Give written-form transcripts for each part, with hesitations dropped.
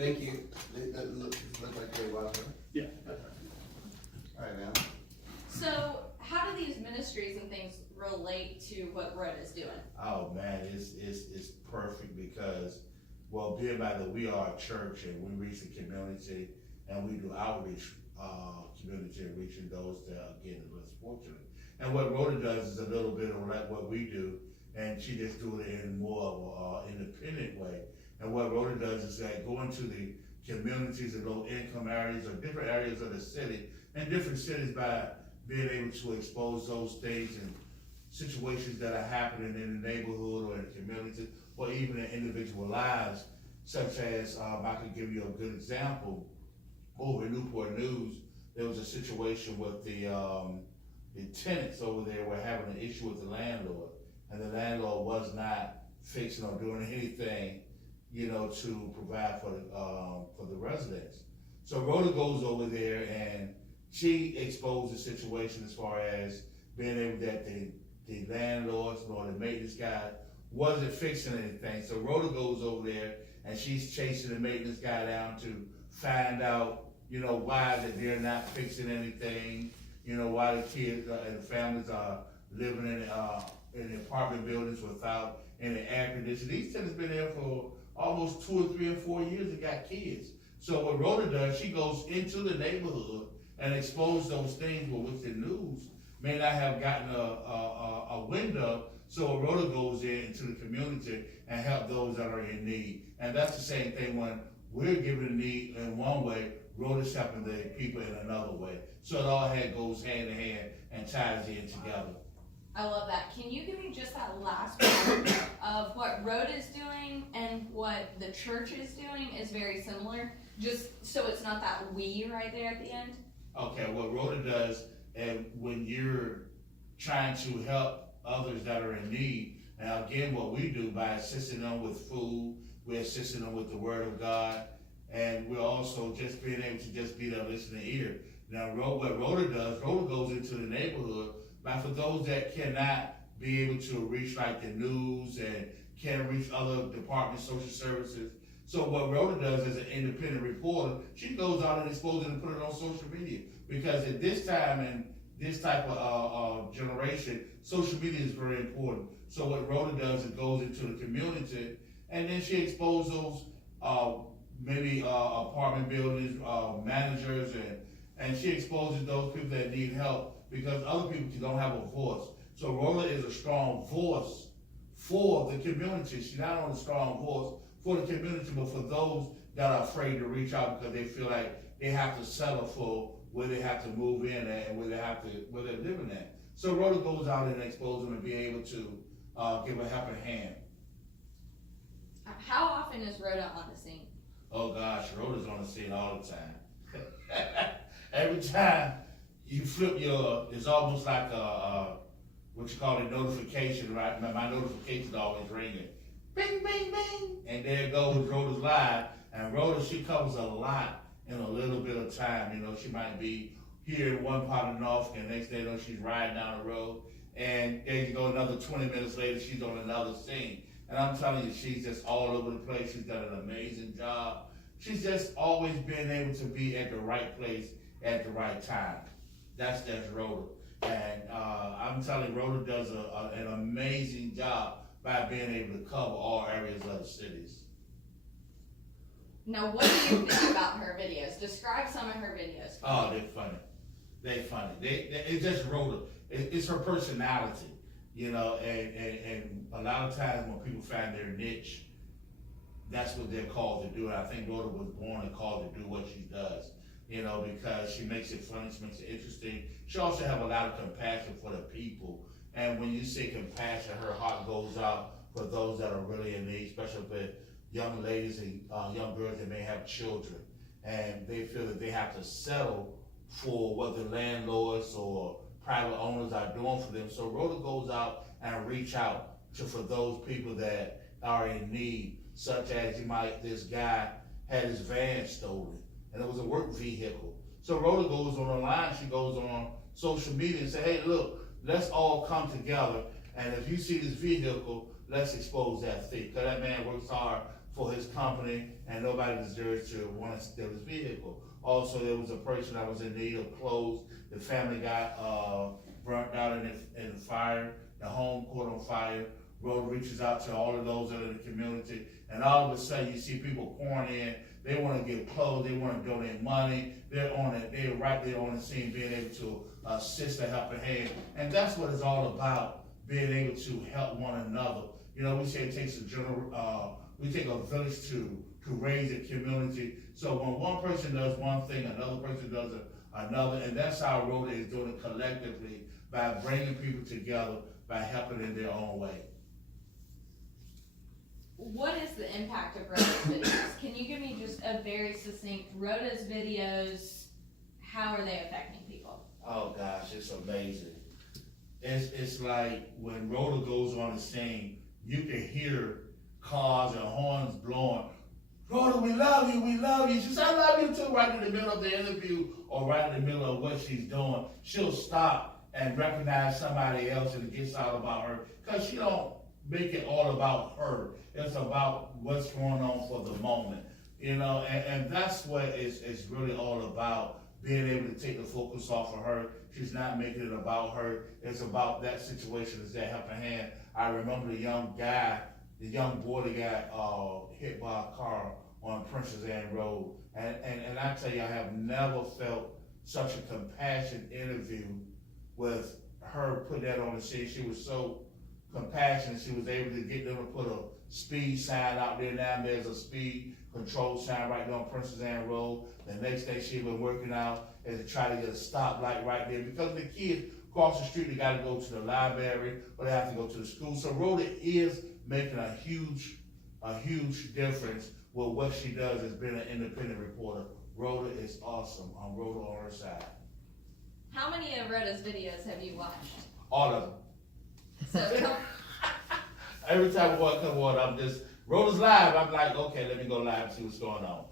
Thank you. It looks like you're welcome. Yeah. All right, ma'am. So, how do these ministries and things relate to what Rhoda's doing? Oh man, it's perfect because, well, being by that we are a church and we reach the community and we do outreach, community and reaching those that again are less fortunate. And what Rhoda does is a little bit of like what we do, and she just do it in more of an independent way. And what Rhoda does is that go into the communities and low income areas or different areas of the city and different cities by being able to expose those things and situations that are happening in the neighborhood or in the community or even in individual lives, such as, I could give you a good example. Over in Newport News, there was a situation with the tenants over there were having an issue with the landlord, and the landlord was not fixing or doing anything, to provide for the residents. So Rhoda goes over there and she exposed the situation as far as being able that the landlords or the maintenance guy wasn't fixing anything. So Rhoda goes over there and she's chasing the maintenance guy down to find out, why that they're not fixing anything, why the kids and the families are living in apartment buildings without any air conditioning. These tenants been there for almost 2 or 3 or 4 years and got kids. So what Rhoda does, she goes into the neighborhood and expose those things for which the news may not have gotten a window. So Rhoda goes into the community and help those that are in need. And that's the same thing when we're giving a need in one way, Rhoda's helping the people in another way. So it all goes hand in hand and ties in together. I love that. Can you give me just that last part of what Rhoda's doing and what the church is doing is very similar, just so it's not that we right there at the end? Okay, what Rhoda does, and when you're trying to help others that are in need, and again, what we do by assisting them with food, we're assisting them with the Word of God, and we're also just being able to just be their listening ear. Now, what Rhoda does, Rhoda goes into the neighborhood, but for those that cannot be able to reach like the news and can't reach other departments, social services. So what Rhoda does as an independent reporter, she goes out and exposes it and put it on social media. Because at this time and this type of generation, social media is very important. So what Rhoda does is goes into the community and then she exposes those maybe apartment buildings, managers, and she exposes those people that need help because other people don't have a voice. So Rhoda is a strong voice for the community. She's not only a strong voice for the community, but for those that are afraid to reach out because they feel like they have to settle for where they have to move in at and where they're living at. So Rhoda goes out and exposes them and be able to give a helping hand. How often is Rhoda on the scene? Oh gosh, Rhoda's on the scene all the time. Every time you flip it's almost like what you call a notification, right? My notification's always ringing. Bing, bing, bing. And there goes Rhoda's live. And Rhoda, she covers a lot in a little bit of time. She might be here in one part of Norfolk, and next day, she's riding down the road. And there you go, another 20 minutes later, she's on another scene. And I'm telling you, she's just all over the place. She's done an amazing job. She's just always been able to be at the right place at the right time. That's Rhoda. And I'm telling you, Rhoda does an amazing job by being able to cover all areas of the cities. Now, what do you think about her videos? Describe some of her videos. Oh, they're funny. They're funny. It's just Rhoda. It's her personality, and a lot of times when people find their niche, that's what they're called to do. And I think Rhoda was born and called to do what she does, because she makes it funny, she makes it interesting. She also has a lot of compassion for the people. And when you say compassion, her heart goes out for those that are really in need, especially with young ladies and young girls that may have children. And they feel that they have to settle for what the landlords or private owners are doing for them. So Rhoda goes out and reach out for those people that are in need, such as this guy had his van stolen, and it was a work vehicle. So Rhoda goes online, she goes on social media and say, hey, look, let's all come together, and if you see this vehicle, let's expose that thief. Because that man works hard for his company, and nobody deserves to want to steal his vehicle. Also, there was a person that was in need of clothes. The family got burnt out in the fire. The home caught on fire. Rhoda reaches out to all of those that are in the community, and all of a sudden you see people pouring in. They want to give clothes. They want to donate money. They're on it. They're right there on the scene, being able to assist a helping hand, and that's what it's all about. Being able to help one another. You know, we say it takes we take a village to raise a community. So when one person does one thing, another person does another, and that's how Rhoda is doing it collectively, by bringing people together, by helping in their own way. What is the impact of Rhoda's videos? Can you give me just a very succinct Rhoda's videos? How are they affecting people? Oh gosh, it's amazing. It's like when Rhoda goes on the scene, you can hear cars and horns blowing. Rhoda, we love you, we love you. She said, I love you too, right in the middle of the interview or right in the middle of what she's doing. She'll stop and recognize somebody else, and it gets out about her, because she don't make it all about her. It's about what's going on for the moment, you know, and that's what it's really all about, being able to take the focus off of her. She's not making it about her. It's about that situation that's that helping hand. I remember the young boy that got hit by a car on Princess Anne Road. And I tell you, I have never felt such a compassionate interview with her putting that on the scene. She was so compassionate. She was able to get them to put a speed sign out there. Now there's a speed control sign right there on Princess Anne Road. The next day she's been working out is to try to get a stoplight right there, because the kids across the street, they got to go to the library or they have to go to the school. So Rhoda is making a huge difference with what she does as being an independent reporter. Rhoda is awesome. I'm Rhoda on her side. How many of Rhoda's videos have you watched? All of them. So Every time I come on, I'm just, Rhoda's live. I'm like, okay, let me go live and see what's going on.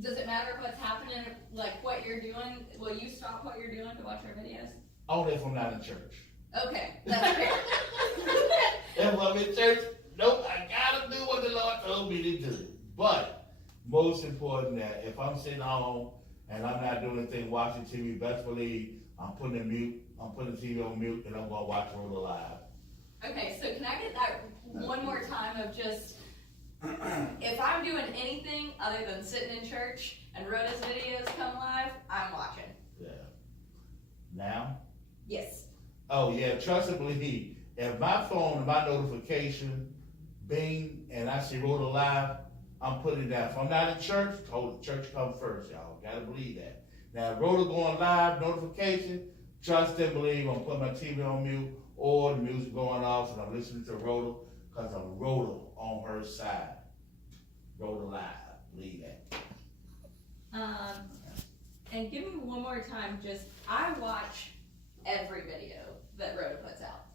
does it matter what's happening, like what you're doing? Will you stop what you're doing to watch her videos? Only if I'm not in church. Okay, that's fair. If I'm in church, nope, I gotta do what the Lord told me to do. But most important, that if I'm sitting home and I'm not doing anything, watching TV, best believe I'm putting the TV on mute, and I'm gonna watch Rhoda live. Okay, so can I get that one more time of just, if I'm doing anything other than sitting in church and Rhoda's videos come live, I'm watching. Yeah. Now? Yes. Oh yeah, trust and believe. If my phone, my notification, bing, and I see Rhoda live, I'm putting it down. If I'm not in church, hold church come first, y'all. Gotta believe that. Now, if Rhoda going live, notification, trust and believe, I'm putting my TV on mute or the music going off and I'm listening to Rhoda, because I'm Rhoda on her side. Rhoda live, believe that. And give me one more time, just, I watch every video that Rhoda puts out.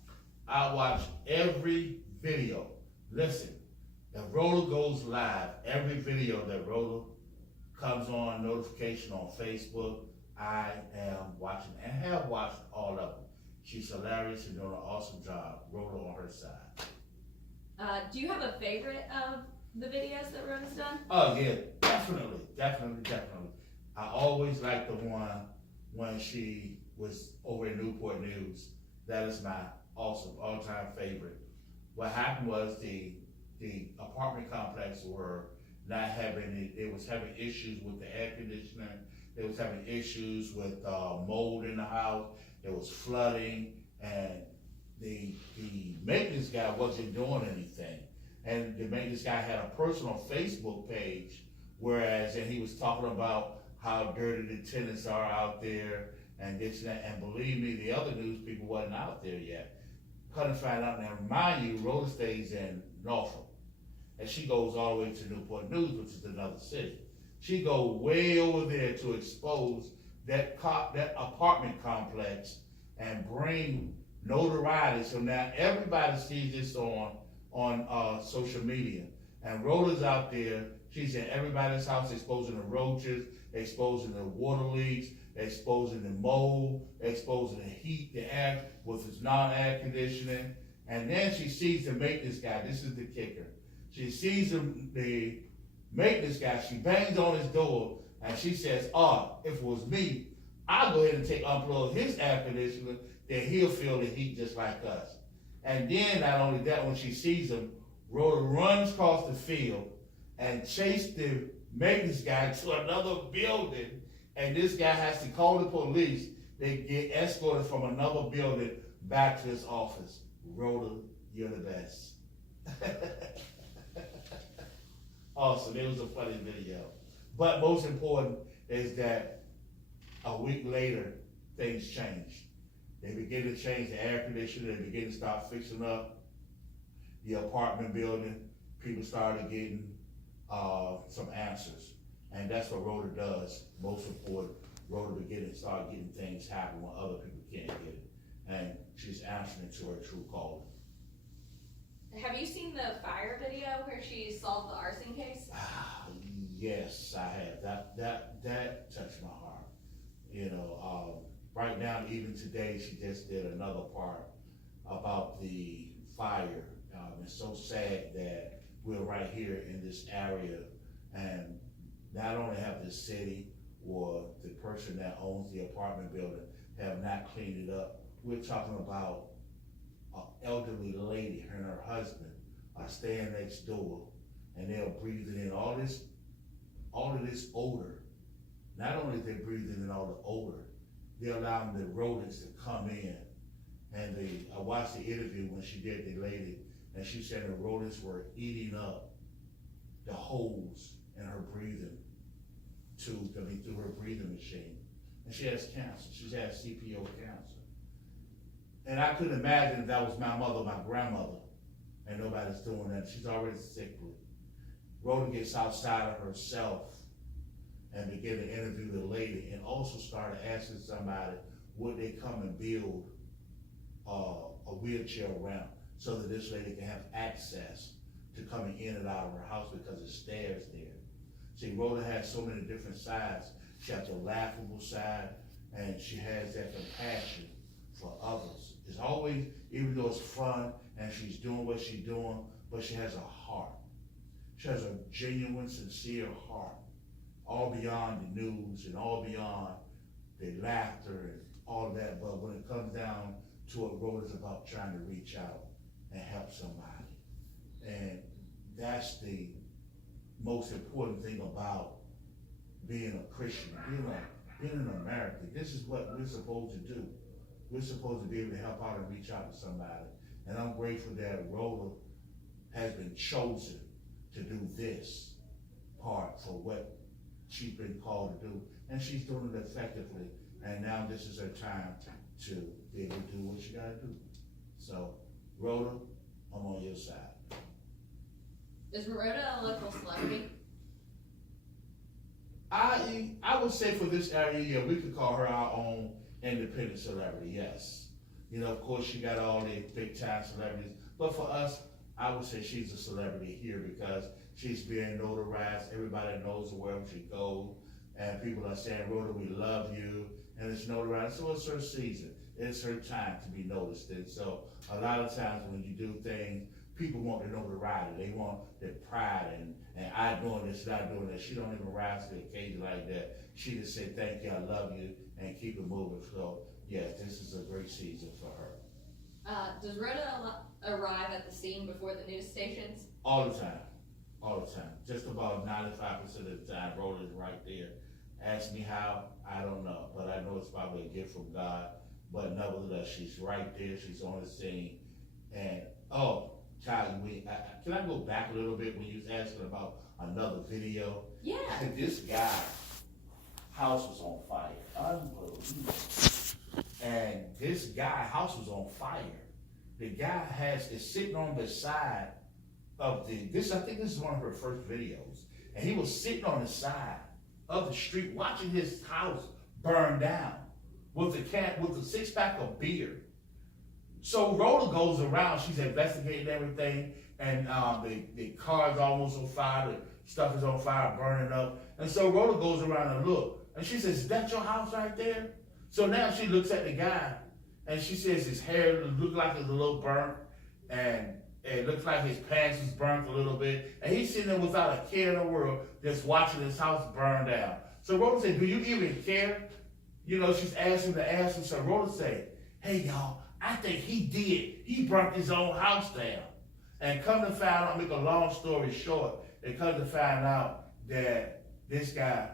I watch every video. Listen, if Rhoda goes live, every video that Rhoda comes on, notification on Facebook, I am watching and have watched all of them. She's hilarious and doing an awesome job. Rhoda on her side. Do you have a favorite of the videos that Rhoda's done? Oh yeah, definitely. I always like the one when she was over in Newport News. That is my awesome all-time favorite. What happened was the apartment complex were not having, it was having issues with the air conditioning. It was having issues with mold in the house. It was flooding, and the maintenance guy wasn't doing anything. And the maintenance guy had a personal Facebook page, and he was talking about how dirty the tenants are out there and this and that. And believe me, the other news people wasn't out there yet. Couldn't find out. Now, mind you, Rhoda stays in Norfolk, and she goes all the way to Newport News, which is another city. She go way over there to expose that apartment complex and bring notoriety. So now everybody sees this on social media. And Rhoda's out there, she's in everybody's house, exposing the roaches, exposing the water leaks, exposing the mold, exposing the heat, the air with its non-air conditioning. And then she sees the maintenance guy. This is the kicker. She sees him, the maintenance guy, she bangs on his door, and she says, if it was me, I'll go ahead and unplug his air conditioner, then he'll feel the heat just like us. And then, not only that, when she sees him, Rhoda runs across the field and chases the maintenance guy to another building, and this guy has to call the police. They get escorted from another building back to his office. Rhoda, you're the best. Awesome, it was a funny video. But most important is that a week later, things changed. They begin to change the air conditioner, they begin to start fixing up the apartment building. People started getting some answers. And that's what Rhoda does. Most important, Rhoda start getting things happen when other people can't get it. And she's answering to her true calling. Have you seen the fire video where she solved the arson case? Yes, I have. That touched my heart. You know, right now, even today, she just did another part about the fire. It's so sad that we're right here in this area, and not only have the city or the person that owns the apartment building have not cleaned it up. We're talking about an elderly lady, her and her husband are staying next door, and they're breathing in all of this odor. Not only are they breathing in all the odor, they're allowing the rodents to come in. And I watched the interview when she did the lady, and she said the rodents were eating up the holes in her breathing tube, through her breathing machine. And she has cancer. She's had CPO cancer. And I couldn't imagine if that was my mother or my grandmother, and nobody's doing that. She's already sickly. Rhoda gets outside of herself and began to interview the lady, and also started asking somebody, would they come and build a wheelchair ramp so that this lady can have access to coming in and out of her house because there's stairs there. See, Rhoda has so many different sides. She has the laughable side, and she has that compassion for others. It's always, even though it's fun and she's doing what she's doing, but she has a heart. She has a genuine, sincere heart, all beyond the news and all beyond the laughter and all of that. But when it comes down to it, Rhoda's about trying to reach out and help somebody. And that's the most important thing about being a Christian, being an American. This is what we're supposed to do. We're supposed to be able to help out and reach out to somebody. And I'm grateful that Rhoda has been chosen to do this part for what she's been called to do. And she's doing it effectively. And now this is her time to be able to do what she gotta do. So, Rhoda, I'm on your side. Is Rhoda a local celebrity? I would say for this area, yeah, we could call her our own independent celebrity, yes. You know, of course, she got all the big time celebrities, but for us, I would say she's a celebrity here because she's being notarized. Everybody knows her wherever she goes, and people are saying, Rhoda, we love you, and it's notarized. So it's her season. It's her time to be noticed. And so a lot of times when you do things, people want the notoriety. They want the pride and I doing this, not doing that. She don't even rise to the occasion like that. She just said, thank you, I love you, and keep it moving. So yes, this is a great season for her. Does Rhoda arrive at the scene before the news stations? All the time. All the time. Just about 95% of the time, Rhoda is right there. Ask me how, I don't know, but I know it's probably a gift from God. But nevertheless, she's right there, she's on the scene. And, Charlie, can I go back a little bit when you was asking about another video? Yeah. This guy, house was on fire. Unbelievable. And this guy, house was on fire. The guy is sitting on the side of I think this is one of her first videos. And he was sitting on the side of the street watching his house burn down with a 6-pack of beer. So Rhoda goes around, she's investigating everything, and the car's almost on fire, the stuff is on fire, burning up. And so Rhoda goes around and look, and she says, is that your house right there? So now she looks at the guy, and she says his hair looked like it's a little burnt, and it looks like his pants was burnt a little bit, and he's sitting there without a care in the world, just watching his house burn down. So Rhoda said, do you even care? You know, she's asking the answer. So Rhoda said, hey y'all, I think he did. He burnt his own house down. And come to find out, make a long story short, they come to find out that this guy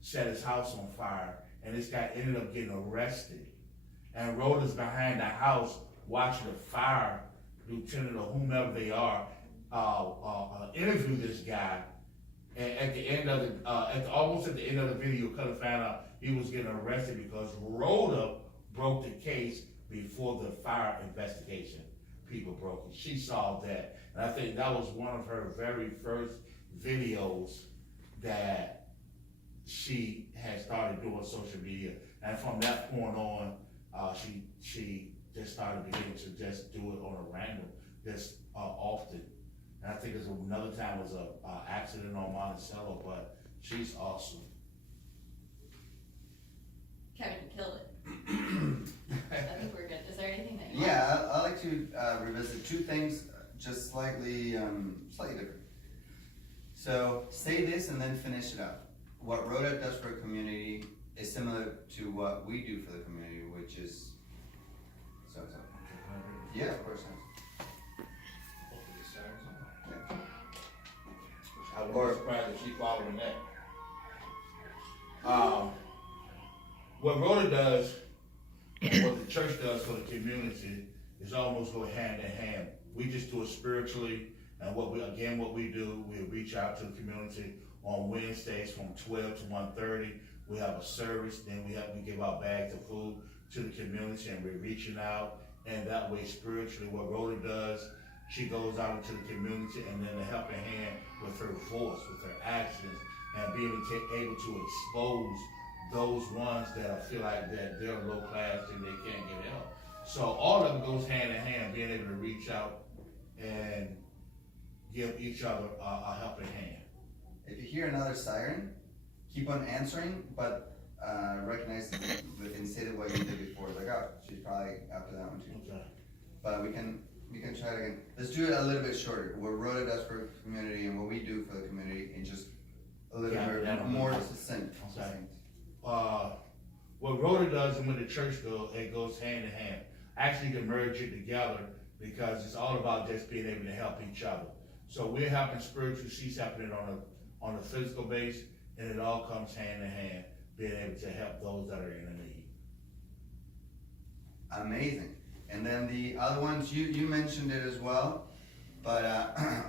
set his house on fire, and this guy ended up getting arrested. And Rhoda's behind the house watching the fire lieutenant or whomever they are interview this guy. And at the end of the, almost at the end of the video, come to find out he was getting arrested because Rhoda broke the case before the fire investigation people broke it. She solved that. And I think that was one of her very first videos that she had started doing social media. And from that point on, she just started beginning to just do it on a random, just often. And I think there's another time was a accident on Monticello, but she's awesome. Kevin killed it. I think we're good. Is there anything that you Yeah, I like to revisit two things, just slightly different. So say this and then finish it up. What Rhoda does for a community is similar to what we do for the community, which is so. Yeah, of course. Yeah. I was surprised if she following that. What Rhoda does, what the church does for the community, is almost go hand in hand. We just do it spiritually, and what we do, we reach out to the community on Wednesdays from 12 to 1:30. We have a service, then we give out bags of food to the community, and we're reaching out, and that way spiritually, what Rhoda does, she goes out into the community, and then a helping hand with her voice, with her actions, and being able to expose those ones that feel like that they're low class and they can't get help. So all of it goes hand in hand, being able to reach out and give each other a helping hand. If you hear another siren, keep on answering, but recognize and say that what you did before. Like, oh, she's probably after that one too. Okay. But we can try it again. Let's do it a little bit shorter. What Rhoda does for the community and what we do for the community, and just a little bit more succinct. Okay. What Rhoda does and what the church does, it goes hand in hand. Actually, you can merge it together because it's all about just being able to help each other. So we're helping spiritually, she's helping it on a physical base, and it all comes hand in hand, being able to help those that are in need. Amazing. And then the other ones, you mentioned it as well, but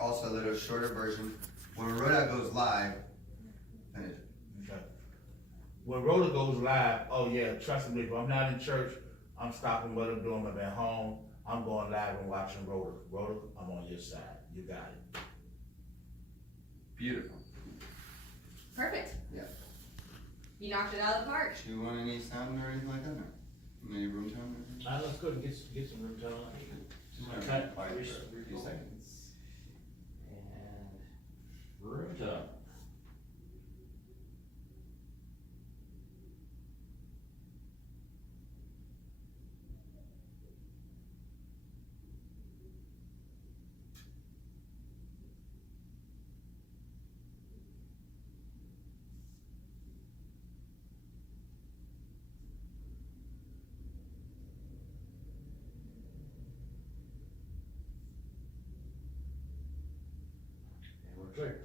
also a little shorter version. When Rhoda goes live, finish it. Okay. When Rhoda goes live, oh yeah, trust me, if I'm not in church, I'm stopping what I'm doing. I'm at home, I'm going live and watching Rhoda. Rhoda, I'm on your side. You got it. Beautiful. Perfect. Yeah. You knocked it out of the park. Do you want any sound or anything like that? No? Any room tone? Let's go and get some room tone. Okay. For a few seconds. And room tone. Clear.